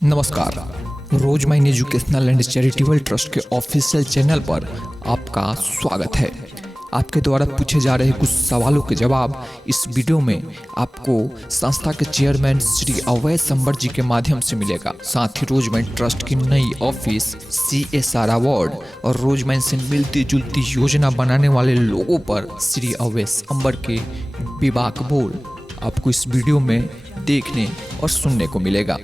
नमस्कार। Rose Mine educational and charitable trust के official channel पर आपका स्वागत है। आपके द्वारा पूछे जा रहे कुछ सवालों के जवाब इस वीडियो में आपको संस्था के चेयरमैन श्री अवय संबर जी के माध्यम से मिलेगा। साथ ही रोज माइन ट्रस्ट की नई ऑफिस, CSR अवार्ड और रोज माइन से मिलती जुलती योजना बनाने वाले लोगों पर श्री अवय संबर के विवाक बोल आपको इस वीडियो में देखने और सुनने को मिलेगा।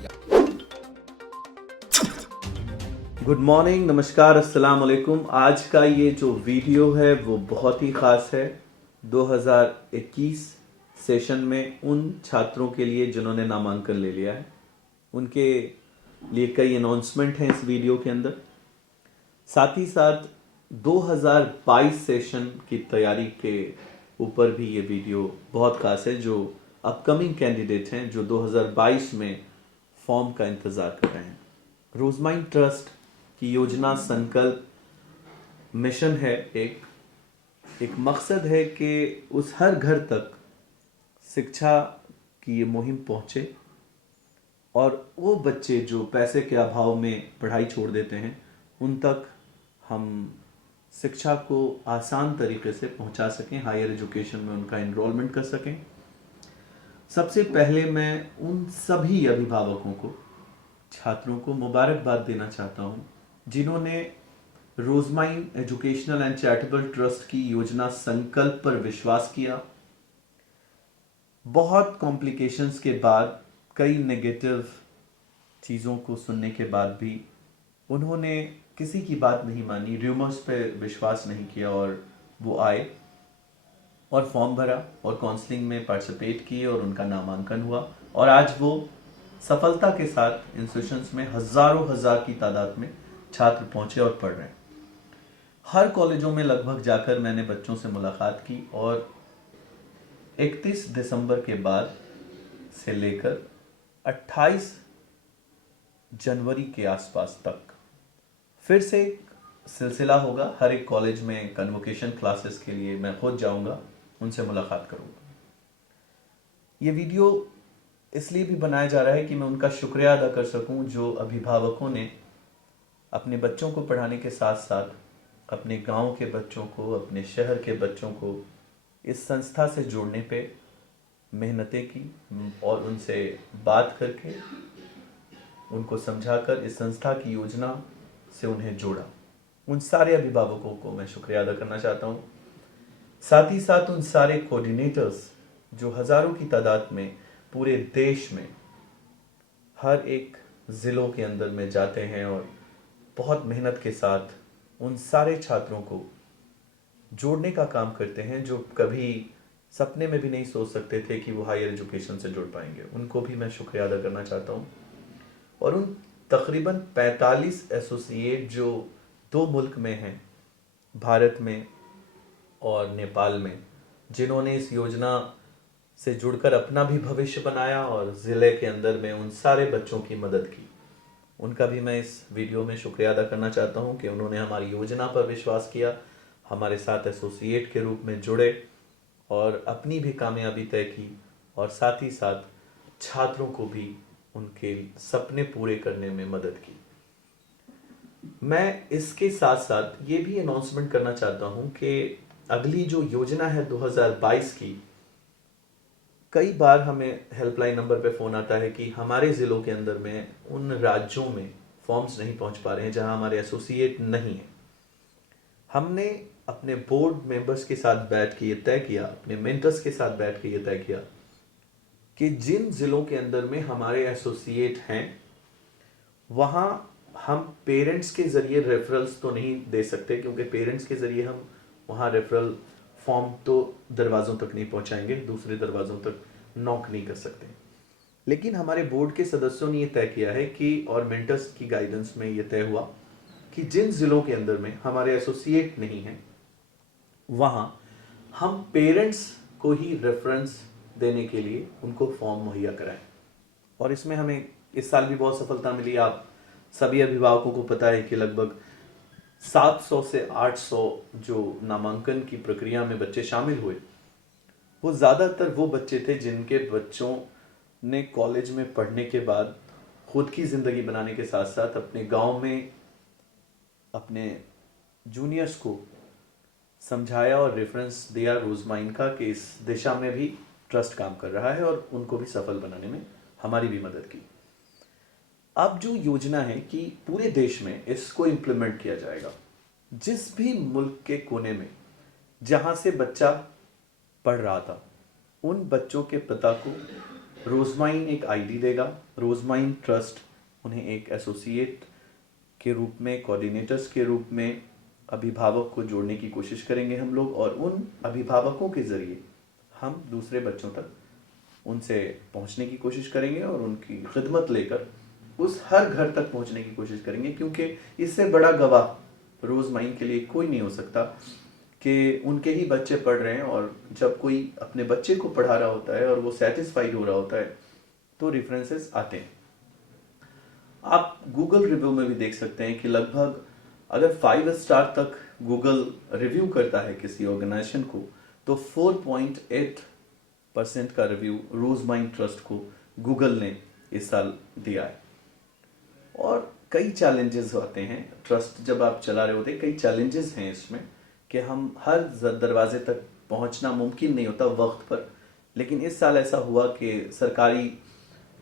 गुड मॉर्निंग, नमस्कार, अस्सलाम वालेकुम। आज का ये जो वीडियो है वो बहुत ही ख़ास है। 2021 सेशन में उन छात्रों के लिए जिन्होंने नामांकन ले लिया है, उनके लिए कई अनाउंसमेंट हैं इस वीडियो के अंदर। साथ ही साथ 2022 सेशन की तैयारी के ऊपर भी ये वीडियो बहुत ख़ास है। जो अपकमिंग कैंडिडेट हैं, जो 2022 में फॉर्म का इंतज़ार कर रहे हैं। रोजमाइन ट्रस्ट की योजना, संकल्प, मिशन है, एक मकसद है कि उस हर घर तक शिक्षा की ये मुहिम पहुँचे और वो बच्चे जो पैसे के अभाव में पढ़ाई छोड़ देते हैं, उन तक हम शिक्षा को आसान तरीके से पहुंचा सकें, हायर एजुकेशन में उनका एनरोलमेंट कर सकें। सबसे पहले मैं उन सभी अभिभावकों को, छात्रों को मुबारकबाद देना चाहता हूं जिन्होंने रोजमाइन एजुकेशनल एंड चैरिटेबल ट्रस्ट की योजना संकल्प पर विश्वास किया। बहुत कॉम्प्लिकेशंस के बाद, कई नेगेटिव चीज़ों को सुनने के बाद भी उन्होंने किसी की बात नहीं मानी, र्यूमर्स पे विश्वास नहीं किया और वो आए और फॉर्म भरा और काउंसलिंग में पार्टिसिपेट किए और उनका नामांकन हुआ। और आज वो सफलता के साथ इंस्टीट्यूशंस में हजारों हजार की तादाद में छात्र पहुंचे और पढ़ रहे हैं। हर कॉलेजों में लगभग जाकर मैंने बच्चों से मुलाकात की और 31 दिसंबर के बाद से लेकर 28 जनवरी के आसपास तक फिर से एक सिलसिला होगा। हर एक कॉलेज में कन्वोकेशन क्लासेस के लिए मैं खुद जाऊंगा, उनसे मुलाकात करूंगा। ये वीडियो इसलिए भी बनाया जा रहा है कि मैं उनका शुक्रिया अदा कर सकूं जो अभिभावकों ने अपने बच्चों को पढ़ाने के साथ साथ अपने गांव के बच्चों को, अपने शहर के बच्चों को इस संस्था से जोड़ने पे मेहनतें की और उनसे बात करके, उनको समझाकर इस संस्था की योजना से उन्हें जोड़ा। उन सारे अभिभावकों को मैं शुक्रिया अदा करना चाहता हूँ। साथ ही साथ उन सारे कोऑर्डिनेटर्स जो हजारों की तादाद में पूरे देश में हर एक ज़िलों के अंदर में जाते हैं और बहुत मेहनत के साथ उन सारे छात्रों को जोड़ने का काम करते हैं जो कभी सपने में भी नहीं सोच सकते थे कि वो हायर एजुकेशन से जुड़ पाएंगे। उनको भी मैं शुक्रिया अदा करना चाहता हूँ। और उन तकरीबन 45 एसोसिएट जो 2 मुल्क में हैं, भारत में और नेपाल में, जिन्होंने इस योजना से जुड़कर अपना भी भविष्य बनाया और ज़िले के अंदर में उन सारे बच्चों की मदद की, उनका भी मैं इस वीडियो में शुक्रिया अदा करना चाहता हूं कि उन्होंने हमारी योजना पर विश्वास किया, हमारे साथ एसोसिएट के रूप में जुड़े और अपनी भी कामयाबी तय की और साथ ही साथ छात्रों को भी उनके सपने पूरे करने में मदद की। मैं इसके साथ साथ ये भी अनाउंसमेंट करना चाहता हूं कि अगली जो योजना है 2022 की, कई बार हमें हेल्पलाइन नंबर पे फ़ोन आता है कि हमारे ज़िलों के अंदर में उन राज्यों में फॉर्म्स नहीं पहुंच पा रहे हैं जहां हमारे एसोसिएट नहीं है। हमने अपने बोर्ड मेंबर्स के साथ बैठ के ये तय किया, अपने मेंटर्स के साथ बैठ के ये तय किया कि जिन ज़िलों के अंदर में हमारे एसोसिएट हैं वहाँ हम पेरेंट्स के ज़रिए रेफरल्स तो नहीं दे सकते, क्योंकि पेरेंट्स के ज़रिए हम वहाँ रेफरल फॉर्म तो दरवाज़ों तक नहीं पहुँचाएंगे, दूसरे दरवाज़ों तक नॉक नहीं कर सकते। लेकिन हमारे बोर्ड के सदस्यों ने ये तय किया है कि, और मेंटर्स की गाइडेंस में ये तय हुआ कि जिन ज़िलों के अंदर में हमारे एसोसिएट नहीं हैं वहाँ हम पेरेंट्स को ही रेफरेंस देने के लिए उनको फॉर्म मुहैया कराएं। और इसमें हमें इस साल भी बहुत सफलता मिली। आप सभी अभिभावकों को पता है कि लगभग 700 से 800 जो नामांकन की प्रक्रिया में बच्चे शामिल हुए, वो ज़्यादातर वो बच्चे थे जिनके बच्चों ने कॉलेज में पढ़ने के बाद खुद की ज़िंदगी बनाने के साथ साथ अपने गांव में अपने जूनियर्स को समझाया और रेफरेंस दिया रोजमाइन का कि इस दिशा में भी ट्रस्ट काम कर रहा है और उनको भी सफल बनाने में हमारी भी मदद की। अब जो योजना है कि पूरे देश में इसको इम्प्लीमेंट किया जाएगा, जिस भी मुल्क के कोने में जहां से बच्चा पढ़ रहा था उन बच्चों के पिता को रोजमाइन एक आईडी देगा। रोजमाइन ट्रस्ट उन्हें एक एसोसिएट के रूप में, कोऑर्डिनेटर्स के रूप में अभिभावक को जोड़ने की कोशिश करेंगे हम लोग, और उन अभिभावकों के जरिए हम दूसरे बच्चों तक उनसे पहुंचने की कोशिश करेंगे और उनकी खिदमत लेकर उस हर घर तक पहुंचने की कोशिश करेंगे, क्योंकि इससे बड़ा गवाह रोजमाइन के लिए कोई नहीं हो सकता कि उनके ही बच्चे पढ़ रहे हैं, और जब कोई अपने बच्चे को पढ़ा रहा होता है और वो सेटिस्फाइड हो रहा होता है तो रेफरेंसेस आते हैं। आप गूगल रिव्यू में भी देख सकते हैं कि लगभग अगर 5 स्टार तक गूगल रिव्यू करता है किसी ऑर्गेनाइजेशन को तो 4.8% का रिव्यू रोजमाइन ट्रस्ट को गूगल ने इस साल दिया है। और कई चैलेंजेस आते हैं, ट्रस्ट जब आप चला रहे होते हैं कई चैलेंजेस हैं इसमें कि हम हर दरवाजे तक पहुंचना मुमकिन नहीं होता वक्त पर। लेकिन इस साल ऐसा हुआ कि सरकारी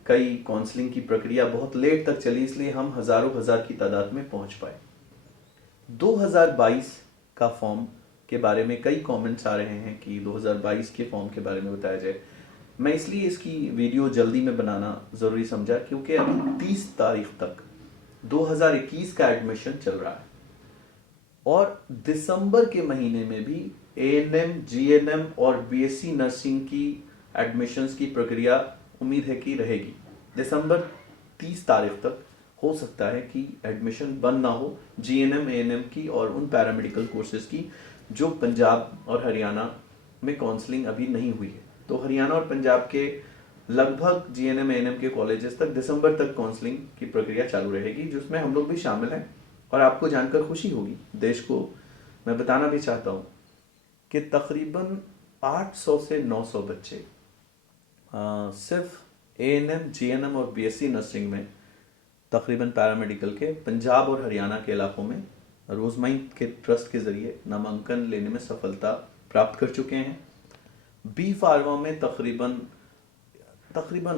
कई काउंसलिंग की प्रक्रिया बहुत लेट तक चली, इसलिए हम हजारों हजार की तादाद में पहुंच पाए। 2022 का फॉर्म के बारे में कई कमेंट्स आ रहे हैं कि 2022 के फॉर्म के बारे में बताया जाए। मैं इसलिए इसकी वीडियो जल्दी में बनाना ज़रूरी समझा क्योंकि अभी 30 तारीख तक 2021 का एडमिशन चल रहा है और दिसंबर के महीने में भी एएनएम, जीएनएम और बीएससी नर्सिंग की एडमिशन्स की प्रक्रिया उम्मीद है कि रहेगी। दिसंबर 30 तारीख तक हो सकता है कि एडमिशन बंद ना हो जीएनएम, एएनएम की और उन पैरामेडिकल कोर्सेज की जो पंजाब और हरियाणा में काउंसलिंग अभी नहीं हुई है। तो हरियाणा और पंजाब के लगभग जीएनएम, एएनएम के कॉलेजेस तक दिसंबर तक काउंसलिंग की प्रक्रिया चालू रहेगी, जिसमें हम लोग भी शामिल हैं। और आपको जानकर खुशी होगी, देश को मैं बताना भी चाहता हूँ कि तकरीबन 800 से 900 बच्चे सिर्फ एएनएम, जीएनएम और बीएससी नर्सिंग में तकरीबन पैरामेडिकल के पंजाब और हरियाणा के इलाकों में रोजमाइन के ट्रस्ट के जरिए नामांकन लेने में सफलता प्राप्त कर चुके हैं। बी फार्मा में तकरीबन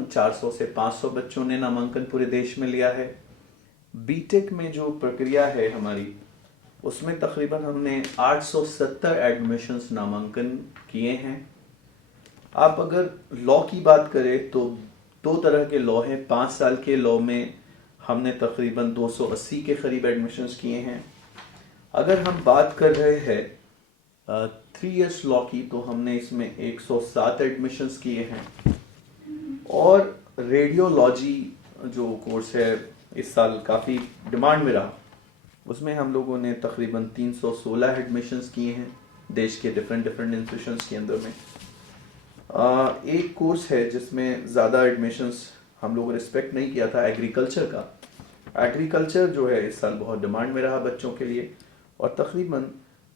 400 से 500 बच्चों ने नामांकन पूरे देश में लिया है। बीटेक में जो प्रक्रिया है हमारी, उसमें तकरीबन हमने 870 एडमिशन्स नामांकन किए हैं। आप अगर लॉ की बात करें तो 2 तरह के लॉ हैं। 5 साल के लॉ में हमने तकरीबन 280 के करीब एडमिशन्स किए हैं। अगर हम बात कर रहे हैं 3 इयर्स लॉ की तो हमने इसमें 107 एडमिशन्स किए हैं। और रेडियोलॉजी जो कोर्स है इस साल काफ़ी डिमांड में रहा, उसमें हम लोगों ने तकरीबन 316 एडमिशन्स किए हैं देश के डिफरेंट इंस्टीट्यूशंस के अंदर में। एक कोर्स है जिसमें ज़्यादा एडमिशन्स हम लोगों ने रिस्पेक्ट नहीं किया था, एग्रीकल्चर का। एग्रीकल्चर जो है इस साल बहुत डिमांड में रहा बच्चों के लिए और तकरीबन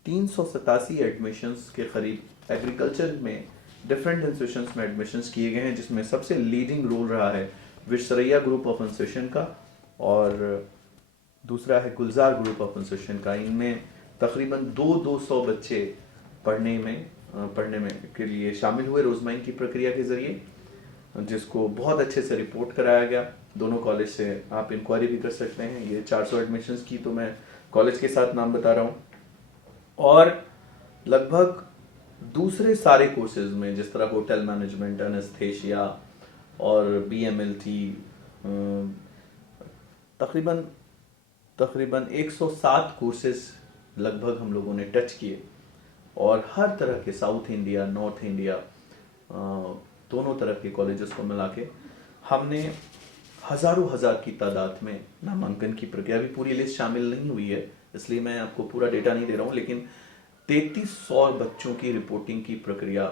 387 एडमिशन्स के करीब एग्रीकल्चर में डिफरेंट इंस्टीट्यूशंस में एडमिशन्स किए गए हैं, जिसमें सबसे लीडिंग रोल रहा है विश्वरैया ग्रुप ऑफ इंस्टीट्यूशन का और दूसरा है गुलजार ग्रुप ऑफ इंस्टीट्यूशन का। इनमें तकरीबन 200 बच्चे पढ़ने में के लिए शामिल हुए रोजमाइन की प्रक्रिया के जरिए, जिसको बहुत अच्छे से रिपोर्ट कराया गया। दोनों कॉलेज से आप इंक्वायरी भी कर सकते हैं। ये 400 एडमिशन्स की तो मैं कॉलेज के साथ नाम बता रहा हूँ। और लगभग दूसरे सारे कोर्सेज में जिस तरह होटल मैनेजमेंट, एनेस्थेशिया और बीएमएलटी तकरीबन 107 कोर्सेज लगभग हम लोगों ने टच किए और हर तरह के साउथ इंडिया, नॉर्थ इंडिया दोनों तरह के कॉलेजेस को मिला के हमने हज़ारों की तादाद में नामांकन की प्रक्रिया, भी पूरी लिस्ट शामिल नहीं हुई है इसलिए मैं आपको पूरा डेटा नहीं दे रहा हूँ, लेकिन 3300 बच्चों की रिपोर्टिंग की प्रक्रिया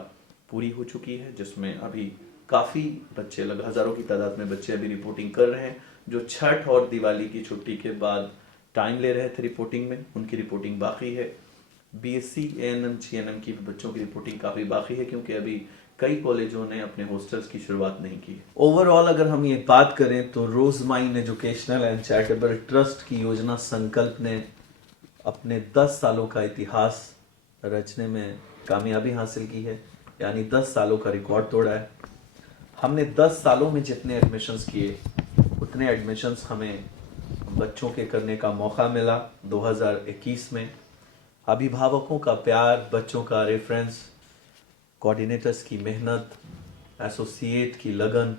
पूरी हो चुकी है, जिसमें अभी काफ़ी बच्चे, लगभग हज़ारों की तादाद में बच्चे अभी रिपोर्टिंग कर रहे हैं। जो छठ और दिवाली की छुट्टी के बाद टाइम ले रहे थे रिपोर्टिंग में, उनकी रिपोर्टिंग बाकी है। बीएससी, एएनएम, जीएनएम की बच्चों की रिपोर्टिंग काफ़ी बाकी है क्योंकि अभी कई कॉलेजों ने अपने हॉस्टल्स की शुरुआत नहीं की। ओवरऑल अगर हम ये बात करें तो रोजमाइन एजुकेशनल एंड चैरिटेबल ट्रस्ट की योजना संकल्प ने अपने 10 सालों का इतिहास रचने में कामयाबी हासिल की है, यानी 10 सालों का रिकॉर्ड तोड़ा है। हमने 10 सालों में जितने एडमिशन्स किए उतने एडमिशन्स हमें बच्चों के करने का मौका मिला 2021 में। अभिभावकों का प्यार, बच्चों का रेफरेंस, कोऑर्डिनेटर्स की मेहनत, एसोसिएट की लगन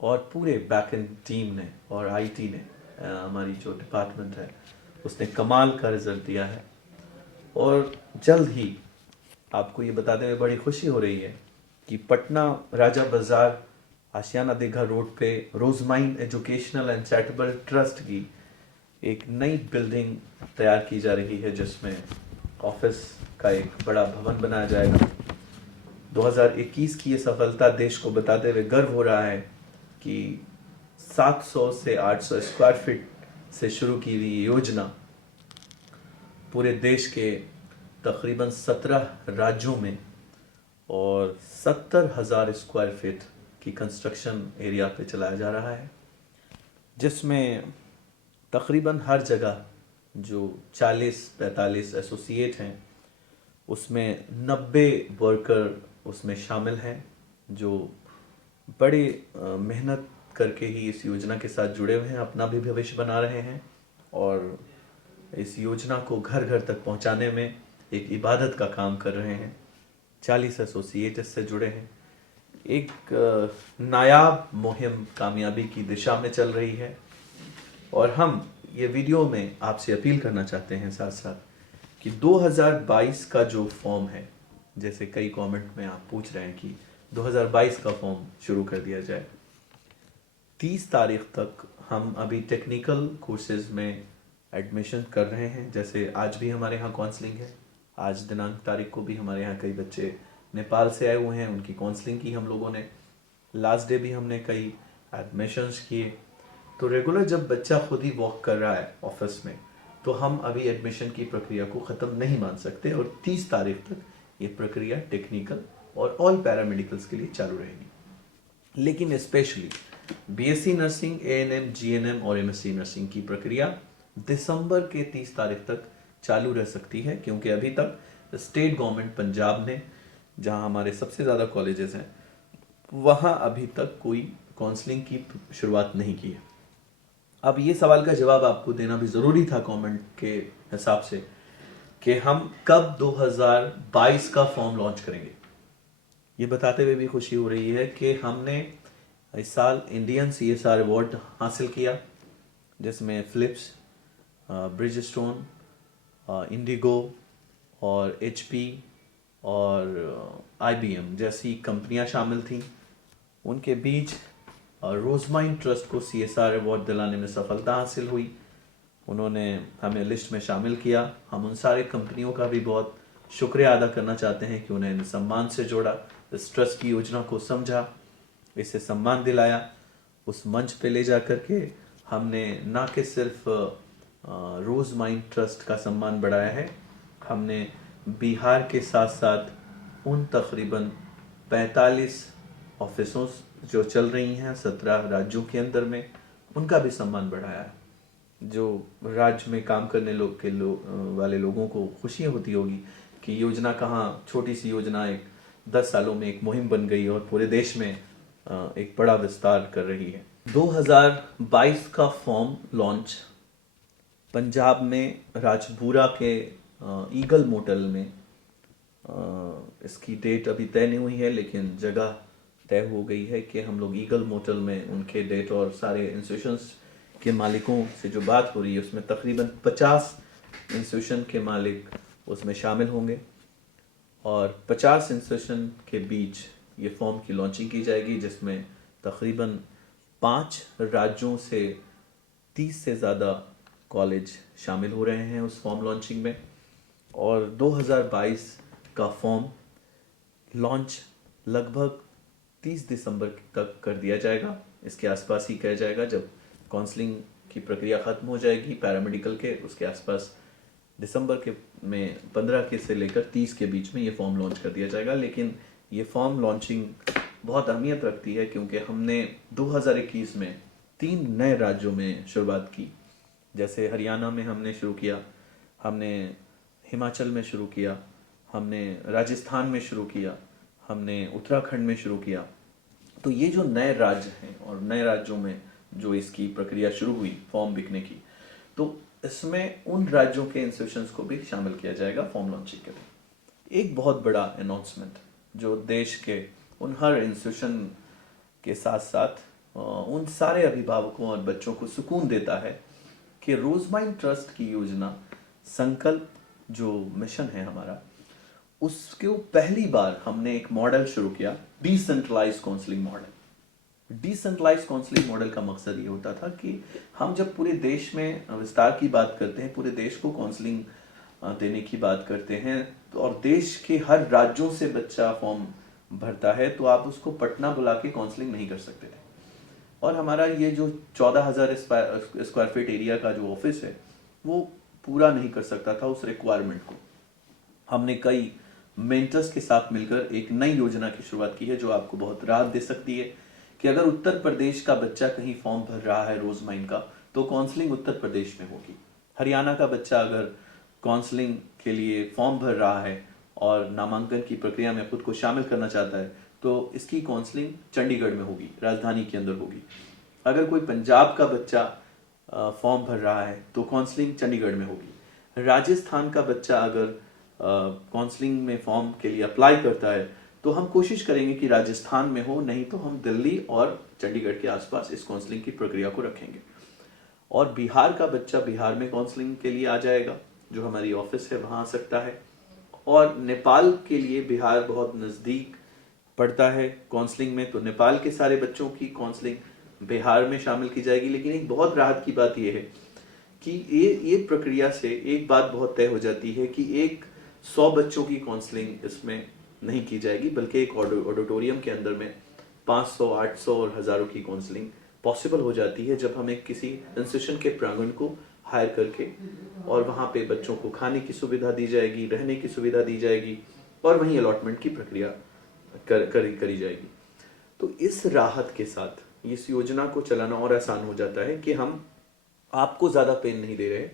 और पूरे बैक एंड टीम ने और आईटी ने, हमारी जो डिपार्टमेंट है उसने कमाल का रिजल्ट दिया है। और जल्द ही आपको ये बताते हुए बड़ी खुशी हो रही है कि पटना राजा बाजार आशियाना दीघा रोड पे रोजमाइन एजुकेशनल एंड चैरिटेबल ट्रस्ट की एक नई बिल्डिंग तैयार की जा रही है, जिसमें ऑफिस का एक बड़ा भवन बनाया जाएगा। 2021 की ये सफलता देश को बताते हुए गर्व हो रहा है कि 700 से 800 स्क्वायर फीट से शुरू की हुई योजना पूरे देश के तकरीबन 17 राज्यों में और 70,000 स्क्वायर फीट की कंस्ट्रक्शन एरिया पे चलाया जा रहा है, जिसमें तकरीबन हर जगह जो 40-45 एसोसिएट हैं उसमें 90 वर्कर उसमें शामिल हैं, जो बड़ी मेहनत करके ही इस योजना के साथ जुड़े हुए हैं, अपना भी भविष्य बना रहे हैं और इस योजना को घर घर तक पहुंचाने में एक इबादत का काम कर रहे हैं। 40 एसोसिएट इससे जुड़े हैं। एक नायाब मुहिम कामयाबी की दिशा में चल रही है और हम ये वीडियो में आपसे अपील करना चाहते हैं साथ साथ कि 2022 का जो फॉर्म है, जैसे कई कमेंट में आप पूछ रहे हैं कि 2022 का फॉर्म शुरू कर दिया जाए। 30 तारीख तक हम अभी टेक्निकल कोर्सेज में एडमिशन कर रहे हैं। जैसे आज भी हमारे यहाँ काउंसलिंग है, आज दिनांक तारीख को भी हमारे यहाँ कई बच्चे नेपाल से आए हुए हैं, उनकी काउंसलिंग की हम लोगों ने। लास्ट डे भी हमने कई एडमिशन्स किए। तो रेगुलर जब बच्चा खुद ही वॉक कर रहा है ऑफिस में, तो हम अभी एडमिशन की प्रक्रिया को ख़त्म नहीं मान सकते और 30 तारीख तक ये प्रक्रिया टेक्निकल और ऑल पैरामेडिकल्स के लिए चालू रहेगी। लेकिन specially BSc nursing, ANM, GNM और एमएससी नर्सिंग की प्रक्रिया दिसंबर के 30 तारीख तक चालू रह सकती है, क्योंकि अभी तक स्टेट गवर्नमेंट पंजाब ने, जहां हमारे सबसे ज़्यादा कॉलेजेस हैं, वहां अभी तक कोई काउंसलिंग की शुरुआत नहीं की है। अब ये सवाल का जवाब आपको देना भी ज़रूरी था कमेंट के हिसाब से कि हम कब 2022 का फॉर्म लॉन्च करेंगे। ये बताते हुए भी खुशी हो रही है कि हमने इस साल इंडियन सीएसआर अवार्ड हासिल किया, जिसमें फिलिप्स, ब्रिजस्टोन, इंडिगो और एचपी और आईबीएम जैसी कंपनियां शामिल थीं। उनके बीच रोजमाइन ट्रस्ट को सीएसआर अवार्ड दिलाने में सफलता हासिल हुई। उन्होंने हमें लिस्ट में शामिल किया। हम उन सारे कंपनियों का भी बहुत शुक्रिया अदा करना चाहते हैं कि उन्हें सम्मान से जोड़ा, इस ट्रस्ट की योजना को समझा, इसे सम्मान दिलाया। उस मंच पे ले जा कर के हमने ना कि सिर्फ रोजमाइन ट्रस्ट का सम्मान बढ़ाया है, हमने बिहार के साथ साथ उन तकरीबन 45 ऑफिसों जो चल रही हैं 17 राज्यों के अंदर में, उनका भी सम्मान बढ़ाया है। जो राज्य में काम करने वाले लोगों को खुशी होती होगी कि योजना कहाँ छोटी सी योजना एक 10 सालों में एक मुहिम बन गई और पूरे देश में एक बड़ा विस्तार कर रही है। 2022 का फॉर्म लॉन्च पंजाब में राजपुरा के ईगल मोटल में, इसकी डेट अभी तय नहीं हुई है, लेकिन जगह तय हो गई है कि हम लोग ईगल मोटल में उनके डेट और सारे इंस्टीट्यूशंस के मालिकों से जो बात हो रही है उसमें तकरीबन 50 इंस्टीट्यूशन के मालिक उसमें शामिल होंगे और 50 इंस्टीट्यूशन के बीच ये फॉर्म की लॉन्चिंग की जाएगी, जिसमें तकरीबन 5 राज्यों से 30 से ज़्यादा कॉलेज शामिल हो रहे हैं उस फॉर्म लॉन्चिंग में। और 2022 का फॉर्म लॉन्च लगभग 30 दिसंबर तक कर दिया जाएगा। इसके आसपास ही किया जाएगा, जब काउंसलिंग की प्रक्रिया ख़त्म हो जाएगी पैरामेडिकल के, उसके आसपास दिसंबर के में 15 के से लेकर 30 के बीच में ये फॉर्म लॉन्च कर दिया जाएगा। लेकिन ये फॉर्म लॉन्चिंग बहुत अहमियत रखती है क्योंकि हमने 2021 में 3 नए राज्यों में शुरुआत की। जैसे हरियाणा में हमने शुरू किया, हमने हिमाचल में शुरू किया, हमने राजस्थान में शुरू किया, हमने उत्तराखंड में शुरू किया। तो ये जो नए राज्य हैं और नए राज्यों में जो इसकी प्रक्रिया शुरू हुई फॉर्म बिकने की, तो इसमें उन राज्यों के इंस्टीट्यूशंस को भी शामिल किया जाएगा फॉर्म लॉन्चिंग के लिए। एक बहुत बड़ा अनाउंसमेंट जो देश के उन हर इंस्टीट्यूशन के साथ साथ उन सारे अभिभावकों और बच्चों को सुकून देता है कि रोजमाइंड ट्रस्ट की योजना, संकल्प जो मिशन है हमारा, उसके पहली बार हमने एक मॉडल शुरू किया, decentralised counselling model. Decentralised counselling model का मकसद ये होता था कि हम जब पूरे देश में विस्तार की बात करते हैं, पूरे देश को काउंसलिंग देने की बात करते हैं, तो और देश के हर राज्यों से बच्चा फॉर्म भरता है, तो आप उसको पटना बुला के काउंसलिंग नहीं कर सकते थे। और हमारा ये जो 14,000 स्क्वायर फीट एरिया का जो ऑफिस है, वो पूरा नहीं कर सकता था उस रिक्वायरमेंट को। हमने कई मेंटर्स के साथ मिलकर एक नई योजना की शुरुआत की है जो आपको बहुत राहत दे सकती है कि अगर उत्तर प्रदेश का बच्चा कहीं फॉर्म भर रहा है रोजमाइन का, तो काउंसलिंग उत्तर प्रदेश में होगी। हरियाणा का बच्चा अगर काउंसलिंग के लिए फॉर्म भर रहा है और नामांकन की प्रक्रिया में खुद को शामिल करना चाहता है, तो इसकी काउंसलिंग चंडीगढ़ में होगी, राजधानी के अंदर होगी। अगर कोई पंजाब का बच्चा फॉर्म भर रहा है तो काउंसलिंग चंडीगढ़ में होगी। राजस्थान का बच्चा अगर काउंसलिंग में फॉर्म के लिए अप्लाई करता है तो हम कोशिश करेंगे कि राजस्थान में हो, नहीं तो हम दिल्ली और चंडीगढ़ के आसपास इस काउंसलिंग की प्रक्रिया को रखेंगे। और बिहार का बच्चा बिहार में काउंसलिंग के लिए आ जाएगा, जो हमारी ऑफिस है वहाँ आ सकता है। और नेपाल के लिए बिहार बहुत नज़दीक पड़ता है काउंसलिंग में, तो नेपाल के सारे बच्चों की काउंसलिंग बिहार में शामिल की जाएगी। लेकिन एक बहुत राहत की बात यह है कि ये प्रक्रिया से एक बात बहुत तय हो जाती है कि 100 बच्चों की काउंसलिंग इसमें नहीं की जाएगी, बल्कि एक ऑडिटोरियम के अंदर में 500, 800 और हज़ारों की काउंसलिंग पॉसिबल हो जाती है जब हम एक किसी इंस्टीट्यूशन के प्रांगण को हायर करके, और वहाँ पे बच्चों को खाने की सुविधा दी जाएगी, रहने की सुविधा दी जाएगी और वहीं अलॉटमेंट की प्रक्रिया करी जाएगी। तो इस राहत के साथ इस योजना को चलाना और आसान हो जाता है कि हम आपको ज़्यादा पेन नहीं दे रहे,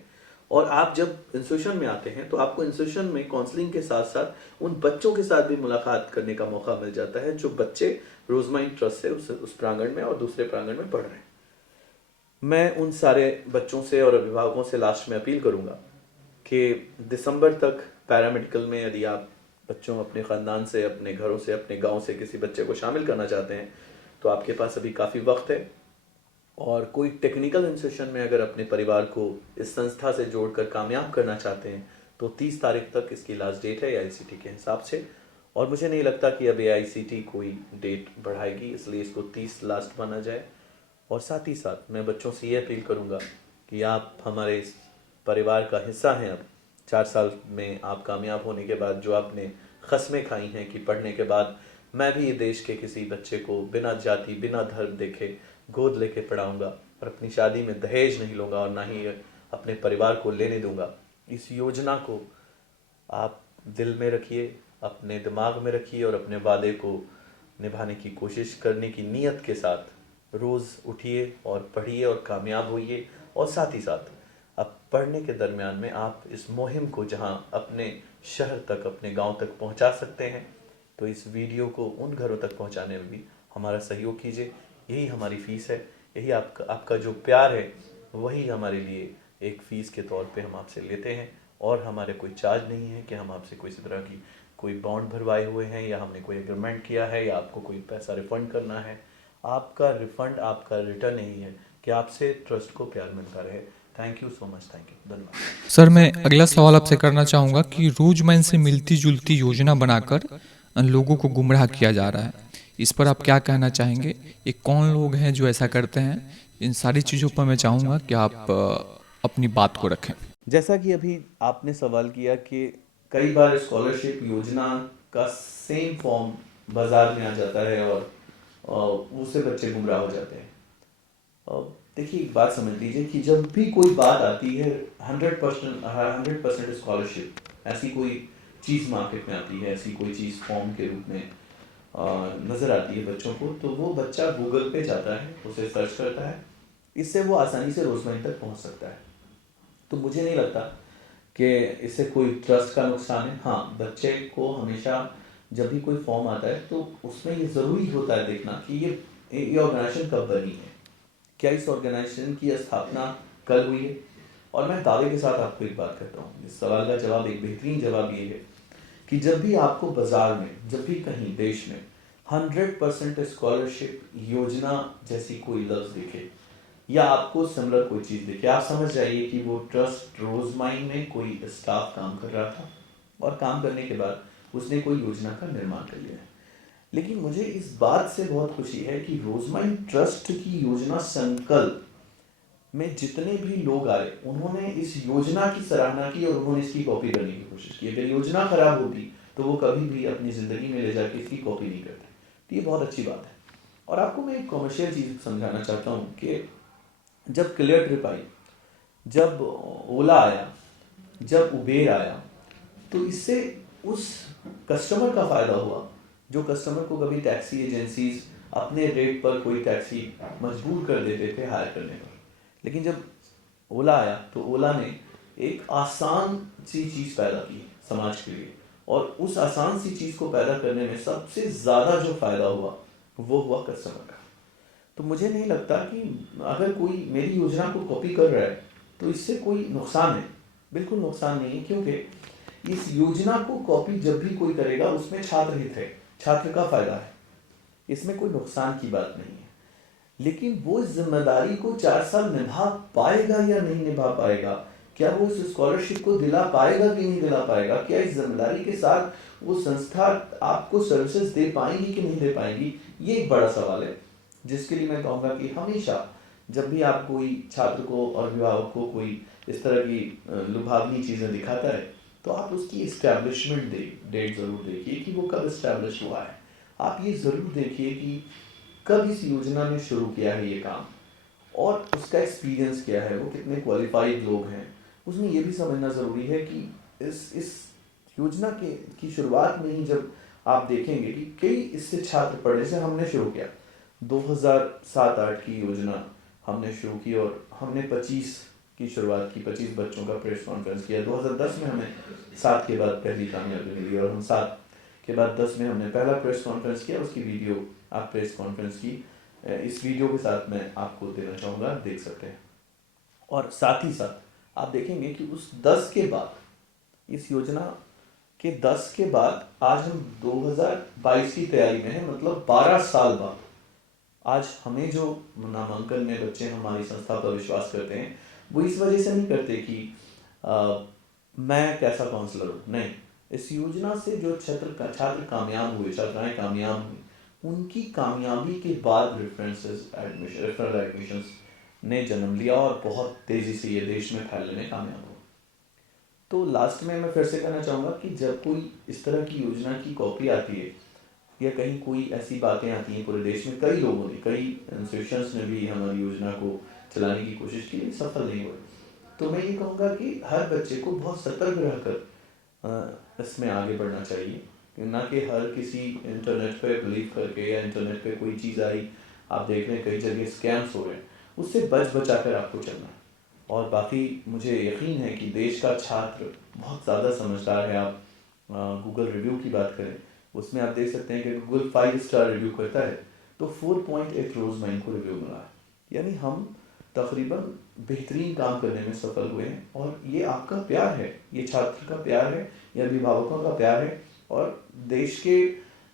और आप जब इंस्टीट्यूशन में आते हैं तो आपको इंस्टीट्यूशन में काउंसलिंग के साथ साथ उन बच्चों के साथ भी मुलाकात करने का मौका मिल जाता है जो बच्चे रोजमाइंड ट्रस्ट से उस प्रांगण में और दूसरे प्रांगण में पढ़ रहे हैं। मैं उन सारे बच्चों से और अभिभावकों से लास्ट में अपील करूंगा कि दिसंबर तक पैरामेडिकल में यदि आप बच्चों अपने ख़ानदान से, अपने घरों से, अपने गांव से किसी बच्चे को शामिल करना चाहते हैं तो आपके पास अभी काफ़ी वक्त है। और कोई टेक्निकल इंस्टीट्यूशन में अगर अपने परिवार को इस संस्था से जोड़कर कामयाब करना चाहते हैं तो 30 तारीख तक इसकी लास्ट डेट है AICTE के हिसाब से, और मुझे नहीं लगता कि अब AICTE कोई डेट बढ़ाएगी, इसलिए इसको 30 लास्ट माना जाए। और साथ ही साथ मैं बच्चों से ये अपील करूँगा कि आप हमारे इस परिवार का हिस्सा हैं। अब 4 साल में आप कामयाब होने के बाद जो आपने क़स्में खाई हैं कि पढ़ने के बाद मैं भी ये देश के किसी बच्चे को बिना जाति, बिना धर्म देखे गोद लेके पढ़ाऊंगा और अपनी शादी में दहेज नहीं लूँगा और ना ही अपने परिवार को लेने दूंगा। इस योजना को आप दिल में रखिए, अपने दिमाग में रखिए और अपने वादे को निभाने की कोशिश करने की नीयत के साथ रोज़ उठिए और पढ़िए और कामयाब होइए। और साथ ही साथ अब पढ़ने के दरमियान में आप इस मुहिम को जहां अपने शहर तक, अपने गांव तक पहुंचा सकते हैं, तो इस वीडियो को उन घरों तक पहुंचाने में भी हमारा सहयोग कीजिए। यही हमारी फ़ीस है, यही आपका जो प्यार है वही हमारे लिए एक फ़ीस के तौर पे हम आपसे लेते हैं। और हमारे कोई चार्ज नहीं है कि हम आपसे कोई इसी तरह की कोई बॉन्ड भरवाए हुए हैं या हमने कोई एग्रीमेंट किया है या आपको कोई पैसा रिफ़ंड करना है। आपका रिफ़ंड, आपका रिटर्न यही है कि आपसे ट्रस्ट को प्यार मिलता रहे। Thank you so much, thank you, धन्यवाद। सर, मैं अगला सवाल आपसे करना चाहूँगा कि रोजमैन से मिलती जुलती योजना बनाकर लोगों को गुमराह किया जा रहा है, इस पर आप क्या कहना चाहेंगे? ये कौन लोग हैं जो ऐसा करते हैं? इन सारी चीज़ों पर मैं चाहूँगा कि आप अपनी बात को रखें। जैसा कि अभी आपने सवाल किया कि कई बार स्कॉलरशिप योजना का सेम फॉर्म बाजार में आ जाता है और उससे बच्चे गुमराह हो जाते हैं। देखिए, एक बात समझ लीजिए कि जब भी कोई बात आती है 100% स्कॉलरशिप, ऐसी कोई चीज़ मार्केट में आती है, ऐसी कोई चीज़ फॉर्म के रूप में नज़र आती है बच्चों को, तो वो बच्चा गूगल पे जाता है, उसे सर्च करता है, इससे वो आसानी से रोजमर्रा तक पहुंच सकता है। तो मुझे नहीं लगता कि इससे कोई ट्रस्ट का नुकसान है। हाँ, बच्चे को हमेशा जब भी कोई फॉर्म आता है तो उसमें ये ज़रूरी होता है देखना कि ये ऑर्गेनाइजेशन कब बनी है, क्या इस ऑर्गेनाइजेशन की स्थापना कल हुई है। और मैं दावे के साथ आपको एक बात कहता हूँ, इस सवाल का जवाब, एक बेहतरीन जवाब ये है कि जब भी आपको बाजार में, जब भी कहीं देश में 100% स्कॉलरशिप योजना जैसी कोई लफ्ज़ दिखे या आपको सिमिलर कोई चीज़ दिखे, आप समझ जाइए कि वो ट्रस्ट रोजमाइन में कोई स्टाफ काम कर रहा था और काम करने के बाद उसने कोई योजना का निर्माण कर लिया है। लेकिन मुझे इस बात से बहुत खुशी है कि रोजमाइन ट्रस्ट की योजना संकल्प में जितने भी लोग आए उन्होंने इस योजना की सराहना की और उन्होंने इसकी कॉपी करने की कोशिश की। अगर योजना खराब होती तो वो कभी भी अपनी ज़िंदगी में ले जाके इसकी कॉपी नहीं करते। तो ये बहुत अच्छी बात है। और आपको मैं एक कॉमर्शियल चीज़ समझाना चाहता हूँ कि जब क्लियर ट्रिप आई, जब ओला आया, जब उबेर आया, तो इससे उस कस्टमर का फ़ायदा हुआ जो कस्टमर को कभी टैक्सी एजेंसीज अपने रेट पर कोई टैक्सी मजबूर कर देते थे हायर करने पर। लेकिन जब ओला आया तो ओला ने एक आसान सी चीज़ पैदा की समाज के लिए, और उस आसान सी चीज़ को पैदा करने में सबसे ज़्यादा जो फ़ायदा हुआ वो हुआ कस्टमर का। तो मुझे नहीं लगता कि अगर कोई मेरी योजना को कॉपी कर रहा है तो इससे कोई नुकसान है। बिल्कुल नुकसान नहीं है, क्योंकि इस योजना को कॉपी जब भी कोई करेगा उसमें छात्र हित है, छात्र का फायदा है, इसमें कोई नुकसान की बात नहीं है। लेकिन वो इस जिम्मेदारी को 4 साल निभा पाएगा या नहीं निभा पाएगा, क्या वो इस स्कॉलरशिप को दिला पाएगा कि नहीं दिला पाएगा, क्या इस जिम्मेदारी के साथ वो संस्था आपको सर्विसेज दे पाएंगी कि नहीं दे पाएंगी, ये एक बड़ा सवाल है जिसके लिए मैं कहूँगा कि हमेशा जब भी आप कोई छात्र को और अभिभावक को कोई इस तरह की लुभावनी चीज़ें दिखाता है तो आप उसकी इस्टेब्लिशमेंट डेट ज़रूर देखिए कि वो कब इस्टेब्लिश हुआ है। आप ये ज़रूर देखिए कि कब इस योजना ने शुरू किया है ये काम, और उसका एक्सपीरियंस क्या है, वो कितने क्वालिफाइड लोग हैं। उसमें ये भी समझना ज़रूरी है कि इस योजना की शुरुआत में ही जब आप देखेंगे कि कई इससे छात्र पढ़ने से हमने शुरू किया 2007-8 की योजना हमने शुरू की और हमने 25 की शुरुआत की, 25 बच्चों का प्रेस कॉन्फ्रेंस किया। 2010 में हमें 7 के बाद पहली कामयाबी मिली और हम 7 के बाद 10 में हमने पहला प्रेस कॉन्फ्रेंस किया। उसकी वीडियो आप प्रेस कॉन्फ्रेंस की इस वीडियो के साथ मैं आपको देना चाहूँगा, देख सकते हैं। और साथ ही साथ आप देखेंगे कि उस 10 के बाद, इस योजना के 10 के बाद आज हम 2022 की तैयारी में है, मतलब 12 साल बाद आज हमें जो नामांकन में बच्चे हमारी संस्था पर विश्वास करते हैं वो इस वजह से नहीं करते कि मैं कैसा काउंसलर हूँ, नहीं। इस योजना से जो छात्र कामयाब हुए, छात्राएं कामयाब हुई, उनकी कामयाबी के बाद रेफरल एडमिशंस ने जन्म लिया और बहुत तेज़ी से ये देश में फैलने में कामयाब हुआ। तो लास्ट में मैं फिर से कहना चाहूँगा कि जब कोई इस तरह की योजना की कॉपी आती है या कहीं कोई ऐसी बातें आती हैं पूरे देश में, कई लोगों ने, कई इंस्टीट्यूशंस ने भी हमारी योजना को चलाने की कोशिश की, सफल नहीं हुए, तो मैं ये कहूँगा कि हर बच्चे को बहुत सतर्क रहकर इसमें आगे बढ़ना चाहिए, ना कि हर किसी इंटरनेट पे बिलीव करके या इंटरनेट पे कोई चीज़ आई, आप देख रहे हैं कई जगह स्कैम्स हो रहे हैं, उससे बच बचा कर आपको चलना है। और बाकी मुझे यकीन है कि देश का छात्र बहुत ज़्यादा समझदार है। आप गूगल रिव्यू की बात करें, उसमें आप देख सकते हैं कि गूगल 5 स्टार रिव्यू करता है तो 4.8 रोजमाइन को रिव्यू मिला है, यानी हम तकरीबन बेहतरीन काम करने में सफल हुए हैं। और ये आपका प्यार है, ये छात्र का प्यार है, ये अभिभावकों का प्यार है, और देश के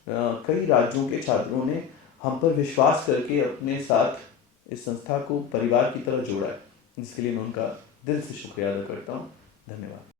कई राज्यों के छात्रों ने हम पर विश्वास करके अपने साथ इस संस्था को परिवार की तरह जोड़ा है, जिसके लिए मैं उनका दिल से शुक्रिया अदा करता हूँ। धन्यवाद।